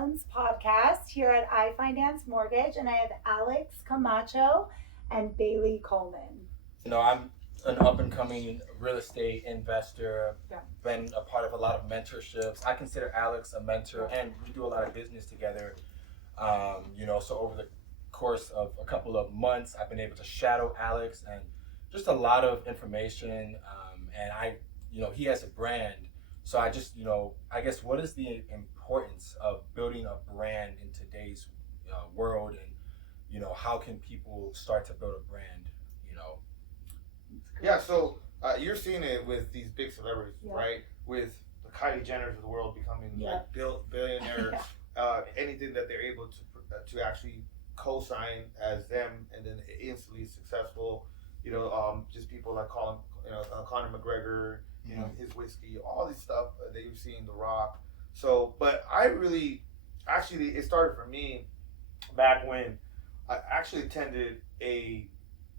Loans podcast here at iFinance Mortgage, and I have Alex Camacho and Bailey Coleman. I'm an up and coming real estate investor. Yeah. Been a part of a lot of mentorships. I consider Alex a mentor, and we do a lot of business together. So over the course of a couple of months, I've been able to shadow Alex and just a lot of information. He has a brand. So I guess what is the importance of building a brand in today's world, and how can people start to build a brand? Yeah, so you're seeing it with these big celebrities, Yeah. right? With the Kylie Jenners of the world becoming Yeah. like billionaires, anything that they're able to actually co-sign as them, and then instantly successful. Just people like Conor McGregor, his whiskey, all this stuff that you've seen, The Rock. So, but I really, actually, it started for me back when I actually attended a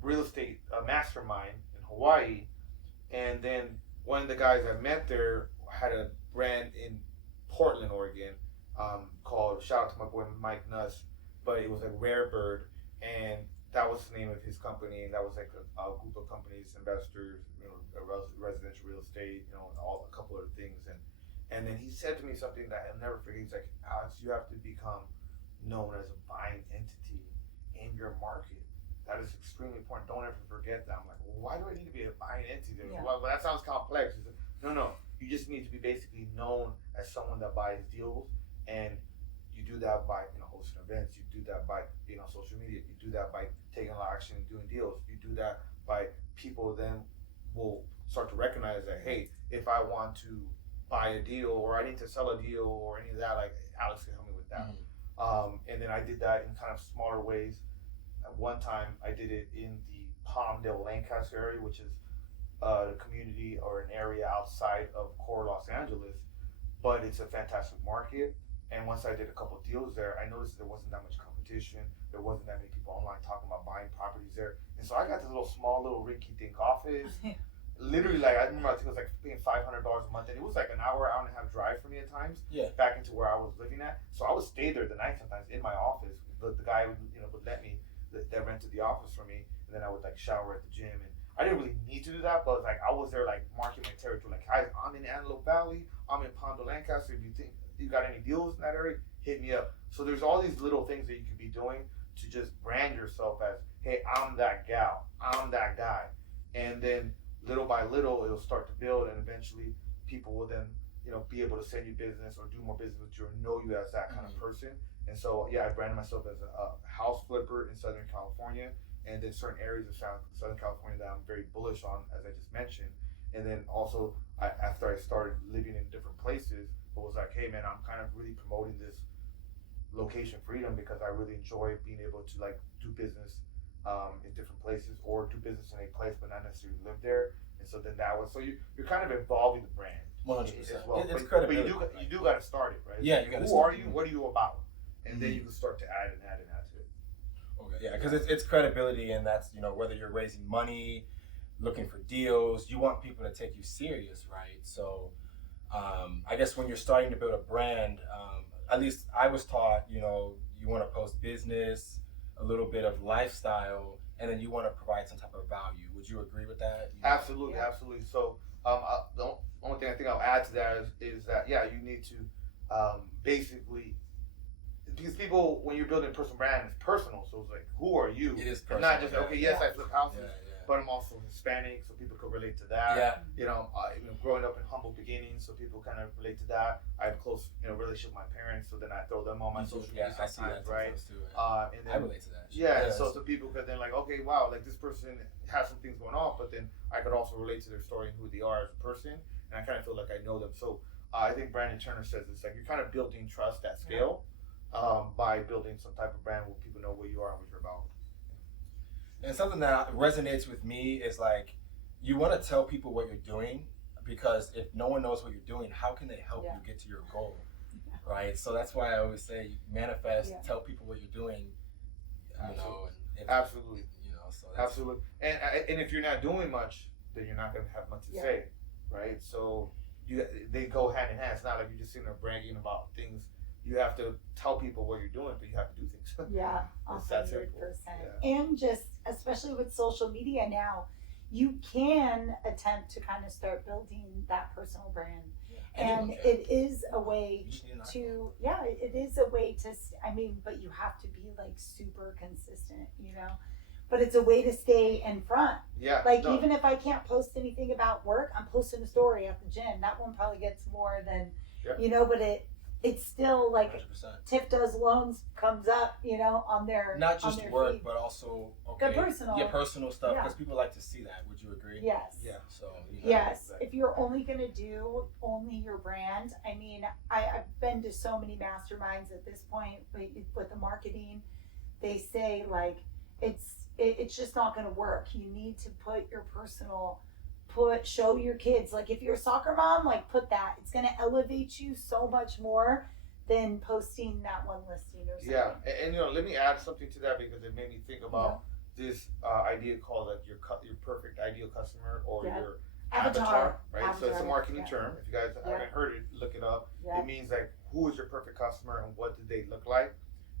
real estate mastermind in Hawaii, and then one of the guys I met there had a brand in Portland, Oregon, called, shout out to my boy Mike Nuss, but it was like Rare Bird, and that was the name of his company, and that was like a group of companies, investors, residential real estate, and a couple other things, and then he said to me something that I'll never forget. He's like, Alex, you have to become known as a buying entity in your market. That is extremely important. Don't ever forget that. I'm like, well, why do I need to be a buying entity? Yeah. Well, that sounds complex. He said, no. You just need to be basically known as someone that buys deals, and you do that by hosting events. You do that by being on social media. You do that by taking a lot of action and doing deals. You do that by people then will start to recognize that, hey, if I want to buy a deal or I need to sell a deal or any of that, like Alex can help me with that. And then I did that in kind of smaller ways. At one time, I did it in the Palmdale, Lancaster area, which is the community or an area outside of core Los Angeles, but it's a fantastic market. And once I did a couple deals there, I noticed there wasn't that much competition. There wasn't that many people online talking about buying properties there. And so I got this little rinky-dink office. Literally, I think it was like paying $500 a month, and it was like an hour and a half drive for me at times. Yeah. Back into where I was living at. So I would stay there the night sometimes in my office. The guy would let me that rented the office for me, and then I would shower at the gym. And I didn't really need to do that, but I was there marking my territory. I'm in Antelope Valley. I'm in Palmdale, Lancaster. If you think you got any deals in that area, hit me up. So there's all these little things that you could be doing to just brand yourself as, hey, I'm that gal, I'm that guy, and then little by little it'll start to build, and eventually people will then be able to send you business or do more business with you or know you as that kind of person. And so I branded myself as a house flipper in Southern California, and then certain areas of Southern California that I'm very bullish on, as I just mentioned. And then also after I started living in different places, it was like, hey man, I'm kind of really promoting this location freedom because I really enjoy being able to do business in different places, or do business in a place but not necessarily live there. And so then you're kind of evolving the brand 100%. as well. It's but credibility. you do got to start it, right? Yeah, you got to. Who are you? What are you about? And then you can start to add to it. Okay. Yeah, because it's credibility, and that's whether you're raising money, looking for deals, you want people to take you serious, right? So, I guess when you're starting to build a brand, at least I was taught, you want to post business, a little bit of lifestyle, and then you want to provide some type of value. Would you agree with that? Absolutely. So, the only thing I think I'll add to that is that you need to basically. Because people, when you're building a personal brand, it's personal. So it's like, who are you? It is personal. personal. It's not just, I flip houses, Yeah. but I'm also Hispanic, so people could relate to that. Yeah. Growing up in humble beginnings, so people kind of relate to that. I have a close, relationship with my parents, so then I throw them on my social media sometimes, right? Too, and then, I relate to that. Yeah, so people could then okay, wow, this person has some things going on, but then I could also relate to their story and who they are as a person, and I kind of feel like I know them. So I think Brandon Turner says it's you're kind of building trust at scale. By building some type of brand where people know what you are and what you're about. And something that resonates with me is you want to tell people what you're doing, because if no one knows what you're doing, how can they help you get to your goal, right? So that's why I always say manifest, tell people what you're doing. Absolutely. So absolutely. And if you're not doing much, then you're not going to have much to say, right? So they go hand in hand. It's not like you're just sitting there bragging about things you have to tell people what you're doing, but you have to do things. Yeah, It's that 100%. simple. And just especially with social media now, you can attempt to kind of start building that personal brand. And it is a way to, it is a way to, but you have to be like super consistent, but it's a way to stay in front. Yeah. Like, even if I can't post anything about work, I'm posting a story at the gym. That one probably gets more than, but it's still like 100%. Tiff Does Loans comes up, on their not just on their work, feed. but also personal stuff, because people like to see that. Would you agree? Yes. Yeah. So yes, if you're only gonna do only your brand, I've been to so many masterminds at this point with the marketing. They say like it's just not gonna work. You need to put your personal. Show your kids, like if you're a soccer mom, like put that. It's gonna elevate you so much more than posting that one listing or something. Yeah, and let me add something to that, because it made me think about this idea called like your perfect ideal customer, or your avatar, right? So it's a marketing term. If you guys haven't heard it, look it up. It means like, who is your perfect customer and what do they look like?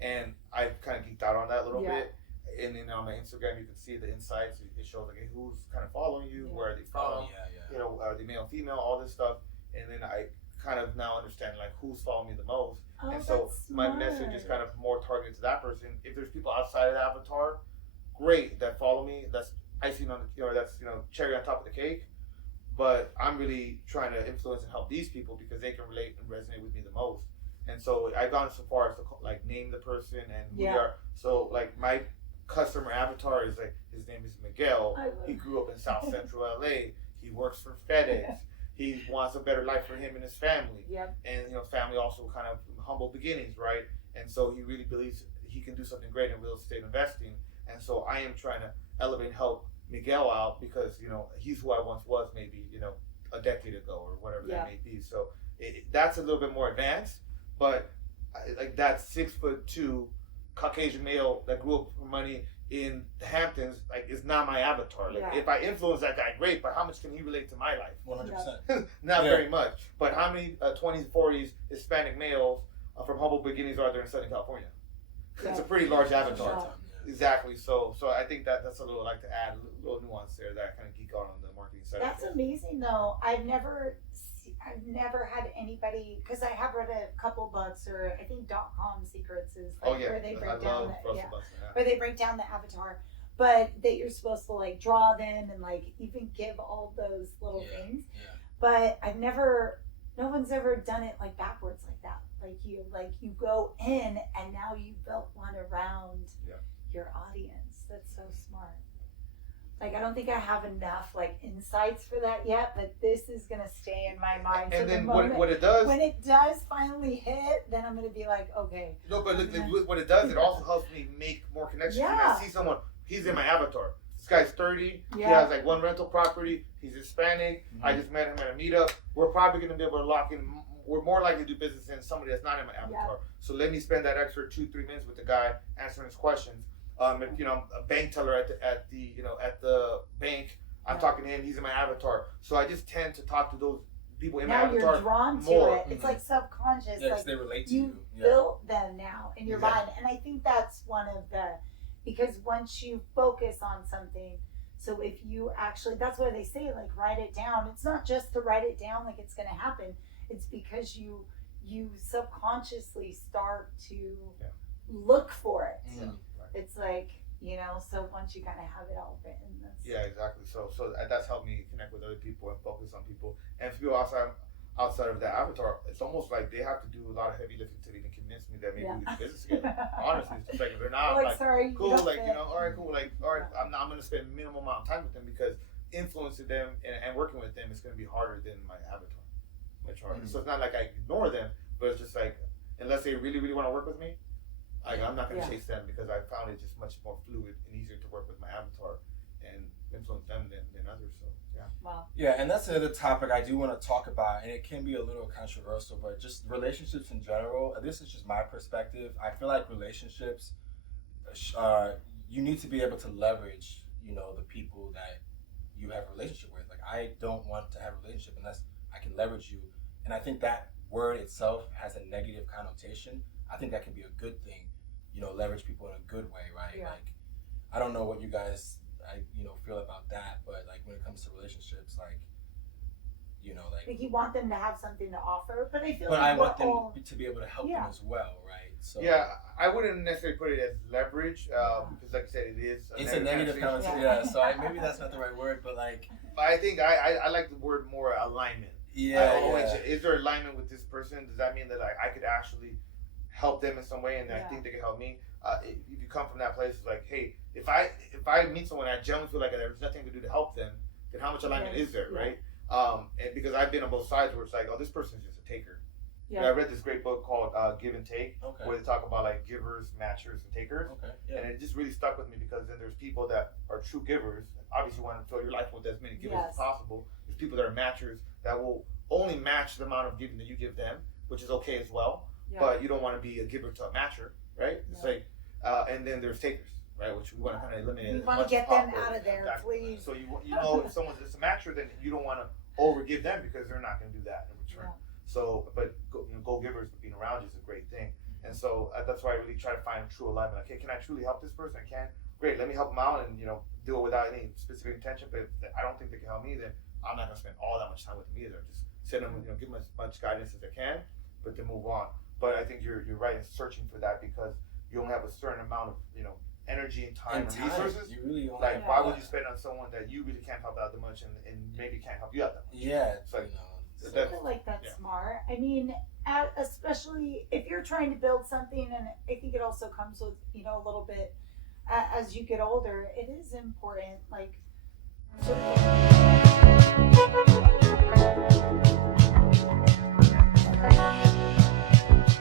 And I kind of geeked out on that a little bit. And then on my Instagram, you can see the insights. It shows like who's kind of following you, where are they from, are they male, female, all this stuff. And then I kind of now understand like who's following me the most. And so my message is kind of more targeted to that person. If there's people outside of the avatar, great, that follow me. That's icing on the, that's cherry on top of the cake. But I'm really trying to influence and help these people because they can relate and resonate with me the most. And so I've gone so far as to like name the person and who they are. So like my customer avatar is like, his name is Miguel. He grew up in South Central LA. He works for FedEx. He wants a better life for him and his family. And family also kind of humble beginnings, right? And so he really believes he can do something great in real estate investing. And so I am trying to elevate and help Miguel out because he's who I once was, maybe a decade ago or whatever that may be. So that's a little bit more advanced, but like that 6'2" Caucasian male that grew up for money in the Hamptons, like, is not my avatar. Like, if I influence that guy, great, but how much can he relate to my life? 100%. Not very much. But how many 20s, 40s Hispanic males from humble beginnings are there in Southern California? It's a pretty large avatar. Exactly. So I think that's a little, like, to add a little nuance there that I kind of geek out on the marketing side. That's amazing, though. I've never had anybody, because I have read a couple books, or I think .com Secrets is like where they break down where they break down the avatar, but that you're supposed to like draw them and like even give all those little things. But no one's ever done it like backwards like that. Like you go in and now you built one around your audience. That's so smart. Like, I don't think I have enough like insights for that yet, but this is gonna stay in my mind. And so then the moment, what it does, when it does finally hit, then I'm gonna be like, okay. No, but look, what it does, it also helps me make more connections. When I see someone, he's in my avatar. This guy's 30. He has like one rental property. He's Hispanic. I just met him at a meetup. We're probably gonna be able to lock in. We're more likely to do business than somebody that's not in my avatar. So let me spend that extra 2-3 minutes with the guy answering his questions. If a bank teller at the bank, I'm talking to him. He's in my avatar, so I just tend to talk to those people in my avatar. Now you're drawn to it. It's like subconscious. Like they relate to you. Built them now in your mind, and I think that's one of because once you focus on something, so if you actually, that's why they say like write it down. It's not just to write it down like it's going to happen. It's because you subconsciously start to look for it. It's like, so once you kind of have it all written. Exactly. So that's helped me connect with other people and focus on people. And for people outside of that avatar, it's almost like they have to do a lot of heavy lifting to even convince me that maybe we can do business together. Honestly, it's just like they're not like sorry, cool, like all right, cool, like all right, I'm gonna spend minimal amount of time with them because influencing them and working with them is gonna be harder than my avatar. Much harder. So it's not like I ignore them, but it's just like unless they really, really want to work with me. I'm not going to chase them because I found it just much more fluid and easier to work with my avatar and influence them than others. So, Wow. Yeah, and that's another topic I do want to talk about, and it can be a little controversial, but just relationships in general. This is just my perspective. I feel like relationships, you need to be able to leverage, the people that you have a relationship with. Like, I don't want to have a relationship unless I can leverage you. And I think that word itself has a negative connotation, I think that can be a good thing. You know, leverage people in a good way, right? Yeah. Like, I don't know what you guys, feel about that, but like when it comes to relationships, like, like you want them to have something to offer, but I feel but like I want them to be able to help them as well, right? So yeah, I wouldn't necessarily put it as leverage because, like I said, it's a negative connotation. Yeah, so maybe that's not the right word, but like, I think I like the word more alignment. Is there alignment with this person? Does that mean that like I could actually help them in some way, and I think they can help me? If you come from that place, it's like, hey, if I meet someone and I genuinely feel like there's nothing to do to help them, then how much alignment is there, right? And because I've been on both sides where it's like, oh, this person's just a taker. Yeah. I read this great book called Give and Take, where they talk about like givers, matchers, and takers. And it just really stuck with me because then there's people that are true givers. Obviously, you want to fill your life with as many givers as possible. There's people that are matchers that will only match the amount of giving that you give them, which is okay as well. But you don't want to be a giver to a matcher, right? It's like, and then there's takers, right? Which we want to kind of eliminate. We want to get them out of there, please. So you know if someone's just a matcher, then you don't want to overgive them because they're not going to do that in return. So, but go givers being around you is a great thing, and so that's why I really try to find true alignment. Like, hey, can I truly help this person? I can. Great, let me help them out and do it without any specific intention. But if I don't think they can help me, then I'm not gonna spend all that much time with them either. Just send them, give them as much guidance as I can, but then move on. But I think you're right in searching for that because you only have a certain amount of energy and time and resources. You really only like why would you spend on someone that you really can't help out that much and maybe can't help you out that much? Yeah, it's like. I feel like that's smart. I mean, especially if you're trying to build something, and I think it also comes with, a little bit as you get older, it is important, like, to